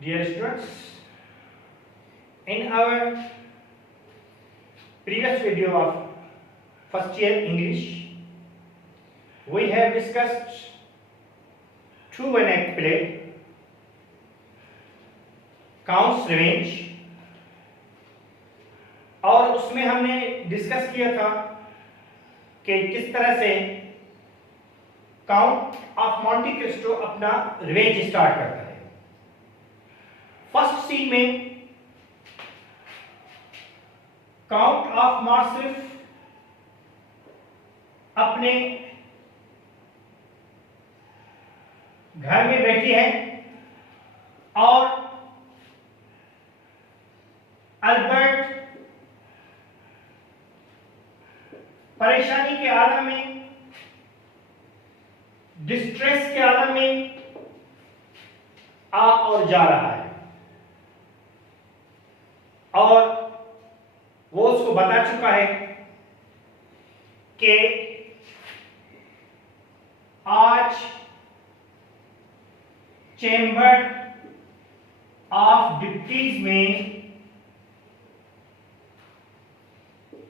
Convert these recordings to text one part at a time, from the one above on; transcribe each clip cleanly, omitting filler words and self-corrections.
Dear students, in our previous video of first year English, we have discussed two one-act play, Count's Revenge, और उसमें हमने discuss किया था कि किस तरह से काउंट ऑफ मॉन्टे क्रिस्टो अपना रिवेंज स्टार्ट करता है। फर्स्ट सीन में काउंट ऑफ मॉन्टे अपने घर में बैठी है और अल्बर्ट परेशानी के आलम में, डिस्ट्रेस के आलम में आ और जा रहा है और वो उसको बता चुका है कि आज चैम्बर ऑफ डिप्टीज में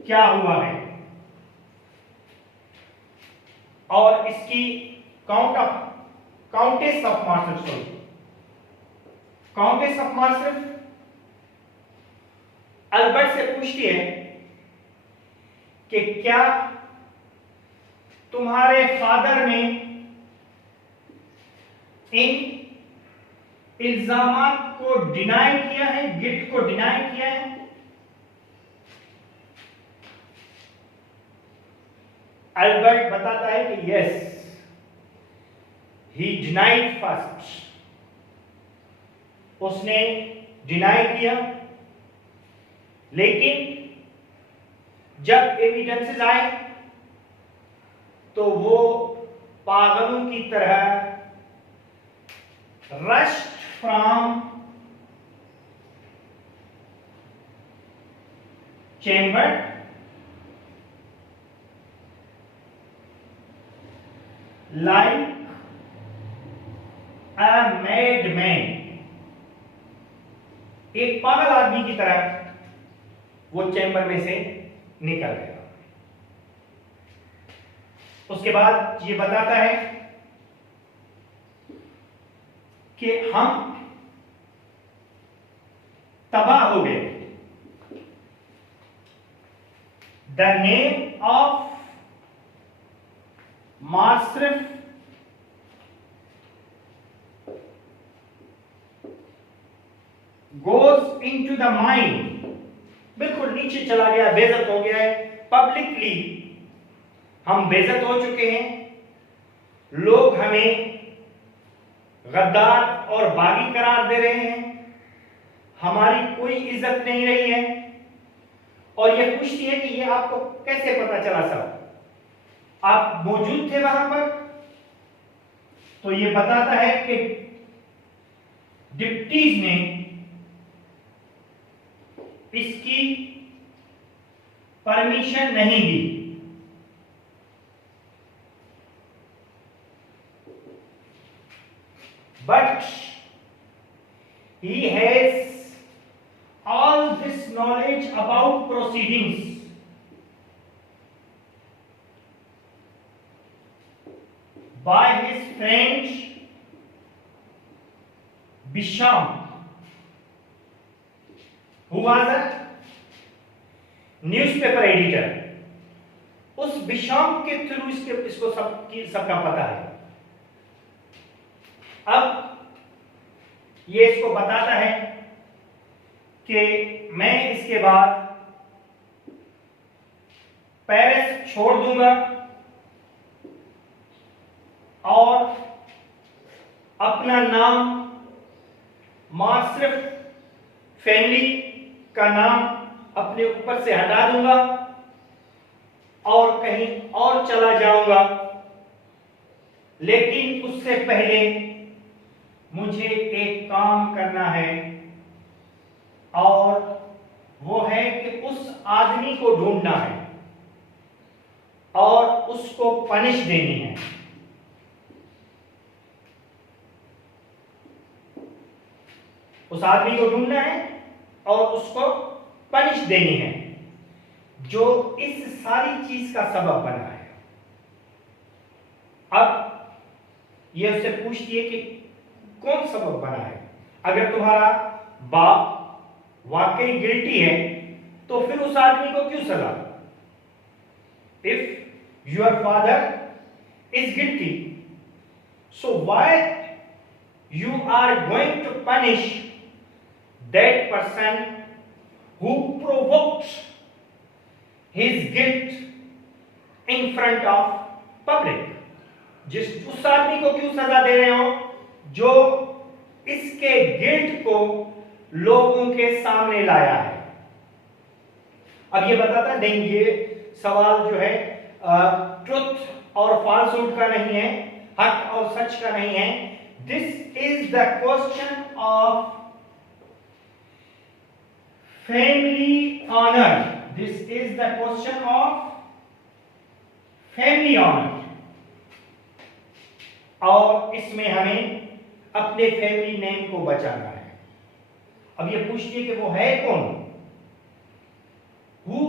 क्या हुआ है और इसकी काउंटेस ऑफ मार्शल अल्बर्ट से पूछती है कि क्या तुम्हारे फादर ने इन इल्जामात को डिनाई किया है, गिल्ट को डिनाई किया है? अल्बर्ट बताता है कि यस, ही डिनाइड फर्स्ट, उसने डिनाई किया, लेकिन जब एविडेंसेस आए तो वो पागलों की तरह rushed from chamber like a madman, एक पागल आदमी की तरह वो चैम्बर में से निकल गया। उसके बाद ये बताता है कि हम तबाह हो गए। The name of Marshall goes into the mind, बिल्कुल नीचे चला गया, बेइज्जत हो गया है। पब्लिकली हम बेइज्जत हो चुके हैं, लोग हमें गद्दार और बागी करार दे रहे हैं, हमारी कोई इज्जत नहीं रही है। और यह पूछती है कि यह आपको कैसे पता चला साहब, आप मौजूद थे वहां पर? तो यह बताता है कि डिप्टीज ने इसकी परमिशन नहीं दी। But he has all this knowledge about proceedings by his friend Bisham, who was a newspaper editor. उस बिशाम के थ्रू इसको सबका पता है। अब ये इसको बताता है कि मैं इसके बाद पेरिस छोड़ दूंगा और अपना नाम, मार्शल फैमिली का नाम अपने ऊपर से हटा दूंगा और कहीं और चला जाऊंगा। लेकिन उससे पहले मुझे एक काम करना है और वो है कि उस आदमी को ढूंढना है और उसको पनिश देनी है। उस आदमी को ढूंढना है और उसको पनिश देनी है जो इस सारी चीज का सबब बना है। अब ये उससे पूछती है कि कौन सबब बना है। अगर तुम्हारा बाप वाकई गिल्टी है तो फिर उस आदमी को क्यों सजा? If your father is guilty, so why you are going to punish that person who provoked his guilt in front of public? उस आदमी को क्यों सजा दे रहे हो जो इसके गिल्ट को लोगों के सामने लाया है? अब ये बताता नहीं, ये सवाल जो है ट्रुथ और फॉल्सहुड का नहीं है, हक और सच का नहीं है। This is the question of family honor. This is the question of family honor. और इसमें हमें अपने फैमिली नेम को बचाना है। अब ये पूछती है कि वो है कौन? Who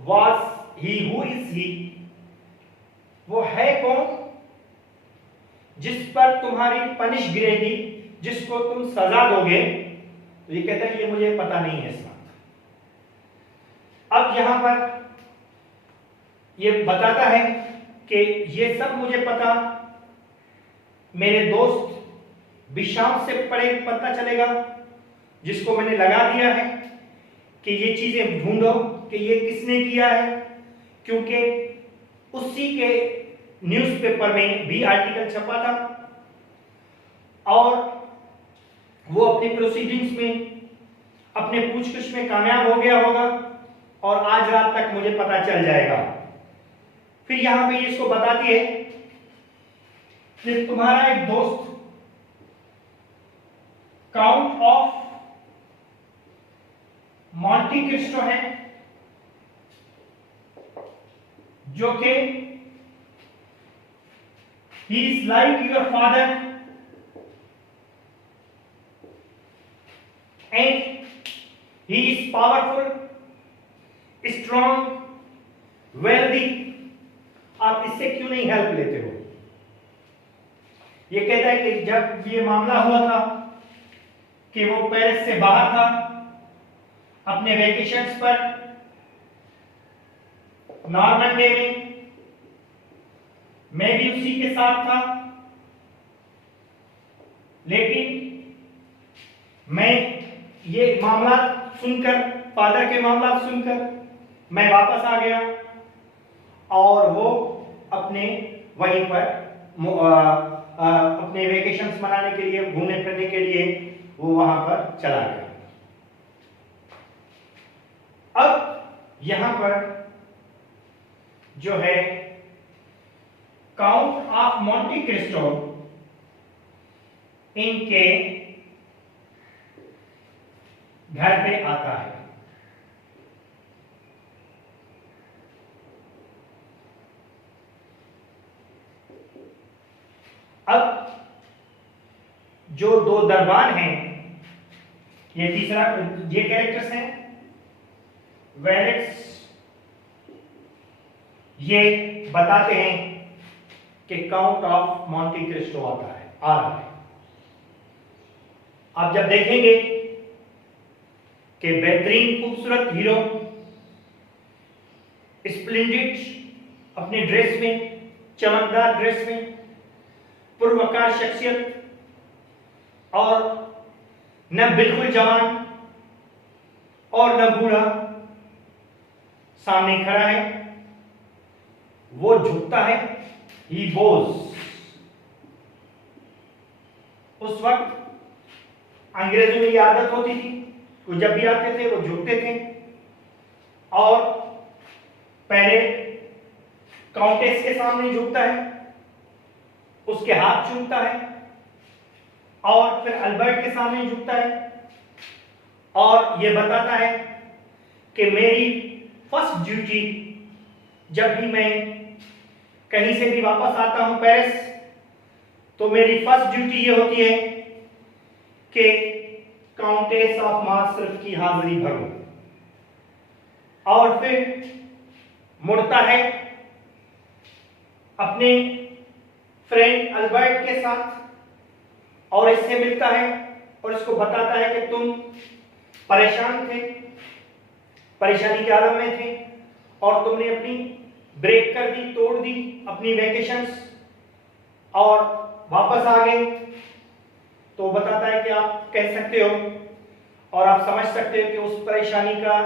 was he? Who is he? वो है कौन जिस पर तुम्हारी पनिश गिरेगी, जिसको तुम सजा दोगे? तो ये कहता है ये मुझे पता नहीं है इस बात। अब यहां पर ये बताता है कि ये सब मुझे पता मेरे दोस्त बिशाम से पता चलेगा, जिसको मैंने लगा दिया है कि ये चीजें ढूंढो कि ये किसने किया है, क्योंकि उसी के न्यूज़पेपर में भी आर्टिकल छपा था और वो अपनी प्रोसीडिंग्स में, अपने पूछताछ में कामयाब हो गया होगा और आज रात तक मुझे पता चल जाएगा। फिर यहां पे इसको बताती है कि तुम्हारा एक दोस्त काउंट ऑफ मॉन्टी क्रिस्टो है, जो कि he is like your father and he is powerful, strong, wealthy. आप इससे क्यों नहीं हेल्प लेते हो? ये कहता है कि जब ये मामला हुआ था कि वो पेरिस से बाहर था अपने वेकेशंस पर नॉर्मंडी में, मैं भी उसी के साथ था, लेकिन मैं ये मामला सुनकर, फादर के मामला सुनकर मैं वापस आ गया और वो अपने वहीं पर अपने वेकेशंस मनाने के लिए, घूमने फिरने के लिए वो वहां पर चला गया। अब यहां पर जो है काउंट ऑफ मॉन्टी क्रिस्टो इनके घर पे आता है। अब जो दो दरबान हैं, ये तीसरा, ये कैरेक्टर्स हैं वेलेट्स, ये बताते हैं कि काउंट ऑफ मॉन्टी क्रिस्टो आता है, आ रहा है। आप जब देखेंगे कि बेहतरीन खूबसूरत हीरो स्प्लेंडिड अपने ड्रेस में, चमकदार ड्रेस में, पुरवकार शख्सियत और न बिल्कुल जवान और न बूढ़ा सामने खड़ा है, वो झुकता है, ही बोज। उस वक्त अंग्रेजों की आदत होती थी, वो जब भी आते थे वो झुकते थे और पहले काउंटेस के सामने झुकता है, उसके हाथ चूमता है और फिर अल्बर्ट के सामने झुकता है और यह बताता है कि मेरी फर्स्ट ड्यूटी, जब भी मैं कहीं से भी वापस आता हूं पेरिस, तो मेरी फर्स्ट ड्यूटी ये होती है कि काउंटेस ऑफ मार्सर्फ की हाजिरी भरो, और फिर मुड़ता है अपने फ्रेंड अल्बर्ट के साथ और इससे मिलता है और इसको बताता है कि तुम परेशान थे, परेशानी के आलम में थे और तुमने अपनी ब्रेक कर दी, तोड़ दी अपनी वैकेशंस और वापस आ गए। तो बताता है कि आप कह सकते हो और आप समझ सकते हो कि उस परेशानी का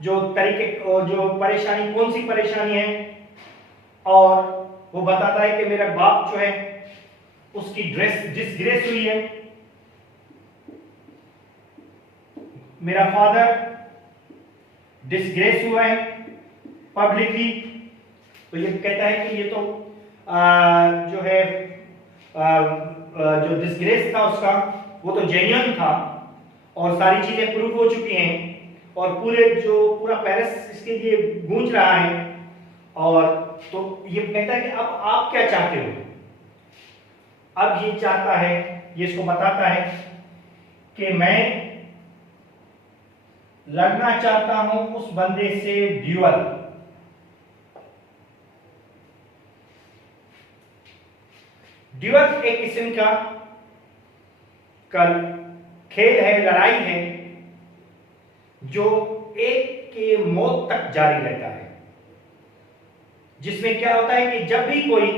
जो परेशानी कौन सी परेशानी है, और वो बताता है कि मेरा बाप जो है उसकी डिसग्रेस हुई है, मेरा फादर डिसग्रेस हुआ है पब्लिकली। तो ये कहता है कि ये तो जो है जो डिसग्रेस था उसका वो तो जेन्युइन था और सारी चीजें प्रूफ हो चुकी हैं और पूरा पेरिस इसके लिए गूंज रहा है। और तो ये कहता है कि अब आप क्या चाहते हो। अब ये चाहता है, ये इसको बताता है कि मैं लड़ना चाहता हूं उस बंदे से ड्यूअल। ड्यूअल एक किस्म का खेल है, लड़ाई है जो एक के मौत तक जारी रहता है, जिसमें क्या होता है कि जब भी कोई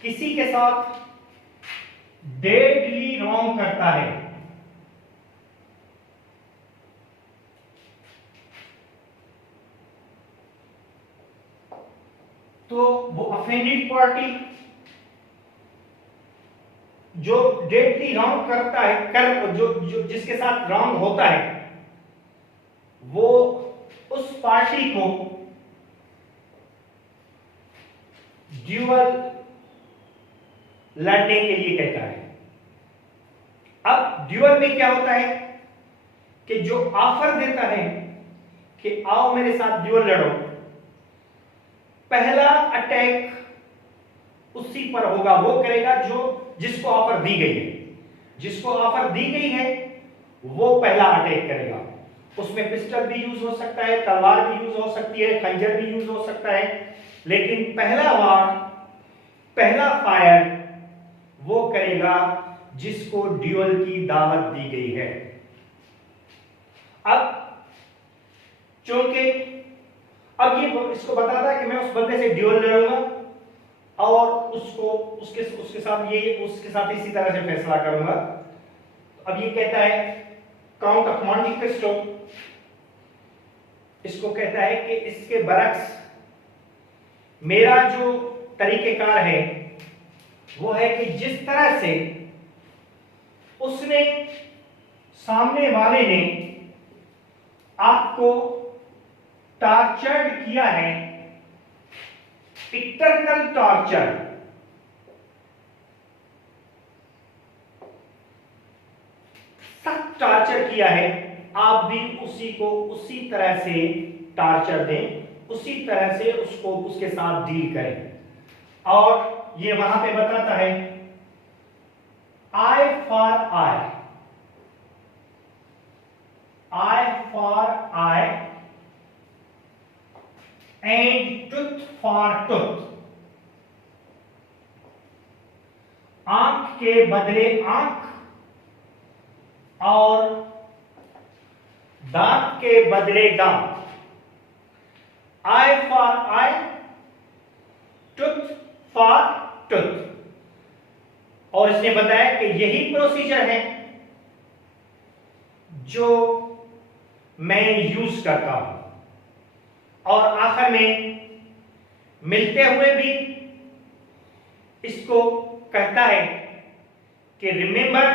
किसी के साथ डेडली रॉन्ग करता है तो वो ऑफेंडेड पार्टी जो डेडली रॉन्ग करता है जो जिसके साथ रॉन्ग होता है वो उस पार्टी को ड्यूअल लड़ने के लिए कहता है। अब ड्यूअल में क्या होता है कि जो ऑफर देता है कि आओ मेरे साथ ड्यूअल लड़ो, पहला अटैक उसी पर होगा, वो करेगा जिसको ऑफर दी गई है। जिसको ऑफर दी गई है वो पहला अटैक करेगा। उसमें पिस्टल भी यूज हो सकता है, तलवार भी यूज हो सकती है, खंजर भी यूज हो सकता है, लेकिन पहला वार, पहला फायर वो करेगा जिसको ड्यूअल की दावत दी गई है। अब चूंकि अब ये इसको बताता है कि मैं उस बंदे से ड्यूअल लड़ूंगा और उसके साथ इसी तरह से फैसला करूंगा। अब ये कहता है काउंट ऑफ मॉन्टे क्रिस्टो, इसको कहता है कि इसके बरक्स मेरा जो तरीकेकार है वो है कि जिस तरह से उसने सामने वाले ने आपको टॉर्चर्ड किया है, इटर्नल टॉर्चर, सख्त टॉर्चर किया है, आप भी उसी को उसी तरह से टॉर्चर दें, उसी तरह से उसके साथ डील करें। और ये वहां पे बताता है eye for eye and tooth for tooth, आंख के बदले आंख और दांत के बदले दांत। Eye for eye, tooth for tooth. और इसने बताया कि यही प्रोसीजर है जो मैं यूज करता हूं। और आखिर में मिलते हुए भी इसको कहता है कि remember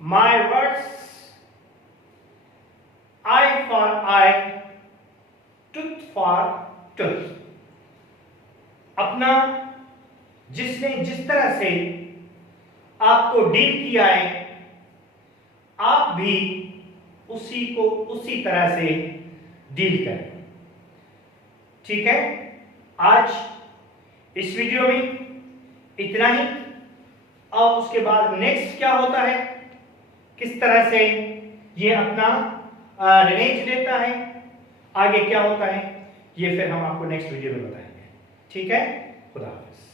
my words, I for eye, tooth for tooth. अपना जिसने जिस तरह से आपको डील किया है आप भी उसी को उसी तरह से डील करें। ठीक है, आज इस वीडियो में इतना ही। और उसके बाद नेक्स्ट क्या होता है, किस तरह से ये अपना रिवेंज लेता है, आगे क्या होता है, ये फिर हम आपको नेक्स्ट वीडियो में बताएंगे। ठीक है, खुदा हाफिज।